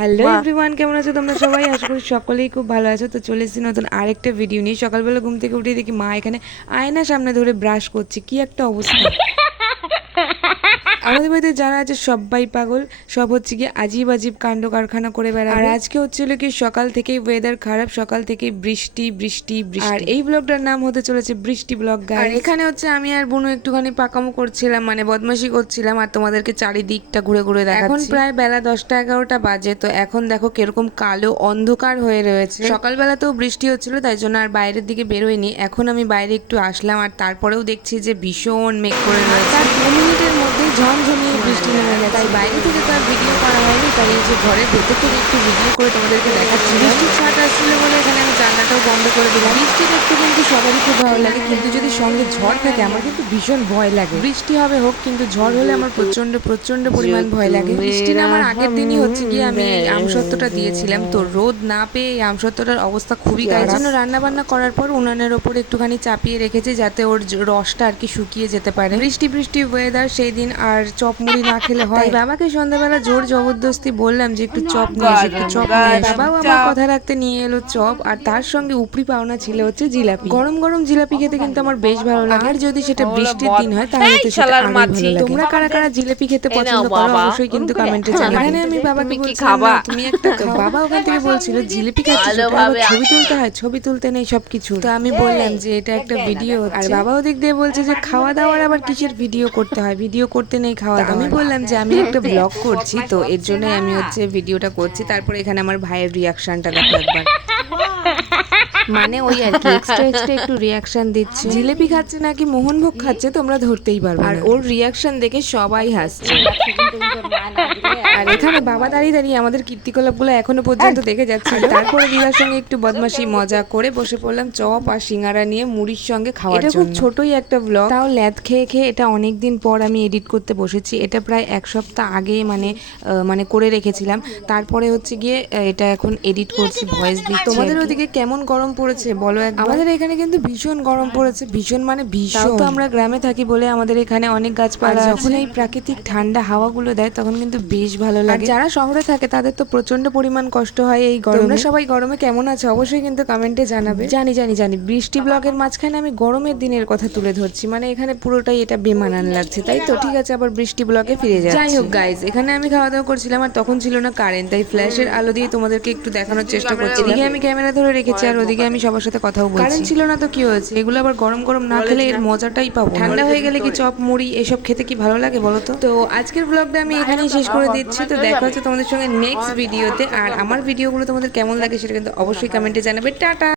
Hello everyone, কেমন আছো তোমরা সবাই? আশা করি সকলেই খুব ভালো আছো। তো চলে এসেছি নতুন আরেকটা ভিডিও নিয়ে। সকালবেলা ঘুম থেকে উঠে দেখি মা এখানে আয়না সামনে ধরে ব্রাশ করছে। কি একটা অবস্থা! আমাদের বাড়িতে যারা আছে সবাই পাগল, সব হচ্ছে কি আজীব আজীব কাণ্ড কারখানা করে বেড়াবে। আর আজকে হচ্ছিল কি সকাল থেকেই ওয়েদার খারাপ, সকাল থেকেই বৃষ্টি বৃষ্টি বৃষ্টি। আর এই ব্লগটার নাম হতে চলেছে বৃষ্টি ব্লগ গাইস। আর এখানে হচ্ছে আমি আর বোনু একটুখানি পাকামো করছিলাম, মানে বদমাশি করছিলাম, আর তোমাদেরকে চারিদিকটা ঘুরে ঘুরে দেখাচ্ছি। এখন প্রায় বেলা 10টা 11টা বাজে। তো এখন দেখো কিরকম কালো অন্ধকার হয়ে রয়েছে। সকালবেলাতেও বৃষ্টি হচ্ছিল, তাই জন্য আর বাইরের দিকে বেরোয়নি। এখন আমি বাইরে একটু আসলাম, আর তারপরেও দেখছি যে ভীষণ মেঘ করে রয়েছে। তার 2 মিনিটের মধ্যেই ঝমঝমিয়ে বৃষ্টি নেমে গেছে। তাই বাইরে থেকে তো আর ভিডিও করা হয়নি, তাই এই যে ঘরের ভেতর থেকে একটু ভিডিও করে তোমাদেরকে দেখাচ্ছি। বৃষ্টির ছাট আসছিল বলে এখানে আমি জানলাটাও বন্ধ করে দিলাম। বৃষ্টি দেখতে কিন্তু সবারই খুব ভালো লাগে, কিন্তু যদি সঙ্গে ঝড় থাকে আমার কিন্তু ভীষণ ভয় লাগে। বৃষ্টি হবে হোক, কিন্তু ঝড় হলে আমার প্রচন্ড প্রচন্ড পরিমাণ ভয় লাগে। বৃষ্টি নামার আগের দিনই হচ্ছে গিয়ে আমি এই আমসত্ত্বটা দিয়েছিলাম, তো রোদ না পেয়ে এই আমসত্ত্বটার অবস্থা খুবই খারাপ। জন্য রান্না বান্না করার পর উনানের ওপর একটুখানি চাপিয়ে রেখেছি, যাতে ওর রসটা আর কি শুকিয়ে যেতে পারে। বৃষ্টি বৃষ্টি ওয়েদার সেই দিন, আর চপ মুড়ি না খেলে হয়। বাবাকে সন্ধ্যাবেলা জোর জবরদস্তি বললাম যে একটু চপ নিয়ে এসে, একটু চপ নিয়ে এসে। বাবাও আমার কথা রাখতে নিয়ে এলো চপ, আর তার সঙ্গে উপরি পাওনা ছিল হচ্ছে জিলাপি। গরম গরম জিলাপি খেতে কিন্তু আমার বেশ ভালো লাগে, আর যদি সেটা বৃষ্টির দিন হয় তাহলে তো সেটা আরো ভালো লাগে। তোমরা কারা কারা জিলাপি খেতে পছন্দ করো অবশ্যই কিন্তু কমেন্টে জানাবে। এখানে আমি বাবাকে বলছিলাম না তুমি একটা খাও। বাবা ওখান থেকে বলছিল জিলাপি খাচ্ছিস, ছবি তুলতে হয়, ছবি তুলতে নেই সবকিছু। তো আমি বললাম যে এটা একটা ভিডিও, আর বাবা ওদিক দিয়ে বলছে যে খাওয়া দাওয়ার আবার কিসের ভিডিও করতে হয়, ভিডিও করতে নেই খাওয়া দাওয়া। আমি বললাম যে আমি একটা ব্লগ করছি, তো এর জন্য আমি হচ্ছে ভিডিওটা করছি। তারপরে এখানে আমার ভাইয়ের রিয়াকশনটা দেখো একবার। মানে ওই আর কি এক্সট্রা এক্সট্রা একটু রিয়াকশন দিচ্ছে। জিলেপি খাচ্ছে নাকি মোহনভোগ খাচ্ছে তোমরা ধরতেই পারবে। আর ওর রিয়াকশন দেখে সবাই হাসছে। আর এখানে বাবা দাঁড়িয়ে দাঁড়িয়ে আমাদের কীর্তিকলাপগুলো এখনো পর্যন্ত দেখে যাচ্ছে। তারপরে দিদার সঙ্গে একটু বদমাশি মজা করে বসে পড়লাম চপ আর সিঙ্গারা নিয়ে মুড়ির সঙ্গে খাওয়ার জন্য। এটা খুব ছোটই একটা ব্লগ, তাও ল্যাদ খেয়ে খেয়ে এটা অনেকদিন পর আমি এডিট করতে বসেছি। এটা প্রায় 1 সপ্তাহ আগে মানে করে রেখেছিলাম। তারপরে হচ্ছে গিয়ে এটা এখন এডিট করছি, ভয়েস দিচ্ছি। তোমাদের ওদিকে কেমন গরম পড়েছে বলো একবার? আমাদের এখানে কিন্তু ভীষণ গরম পড়েছে, ভীষণ মানে ভীষণ। তো আমরা গ্রামে থাকি বলে আমাদের এখানে অনেক গাছপালা। যখন এই প্রাকৃতিক ঠান্ডা হাওয়াগুলো দেয় তখন কিন্তু বেশ ভালো লাগে। যারা শহরে থাকে তাদের তো প্রচন্ড পরিমাণ কষ্ট হয় এই গরমে। তোমরা সবাই গরমে কেমন আছো অবশ্যই কিন্তু কমেন্টে জানাবে। জানি জানি জানি বৃষ্টি ব্লগের মাঝখানে আমি গরমের দিনের কথা তুলে ধরছি, মানে এখানে পুরোটাই এটা বেমানান লাগছে, তাই তো? ঠিক আছে, আবার বৃষ্টি ব্লগে ফিরে যাচ্ছি। যাই হোক গাইজ, এখানে আমি খাওয়া দাওয়া করছিলাম, আর তখন ছিল না কারেন্ট, তাই ফ্ল্যাশের আলো দিয়ে তোমাদেরকে একটু দেখানোর চেষ্টা করছি। এদিকে আমি ক্যামেরা ধরে রেখেছি, আর ওদিকে আমি সবার সাথে কথাও বলছি। কারেন্ট ছিল না তো কি হয়েছে, এগুলো আবার গরম গরম না খেলে এর মজাটাই পাবো। ঠান্ডা হয়ে গেলে কি চপ মুড়ি এসব খেতে কি ভালো লাগে বলো তো? তো আজকের ব্লগটা আমি এখানেই শেষ করে দিচ্ছি। তো দেখা হচ্ছে তোমাদের সঙ্গে নেক্সট ভিডিওতে। আর আমার ভিডিওগুলো তোমাদের কেমন লাগে সেটা কিন্তু অবশ্যই কমেন্টে জানাবে। টাটা।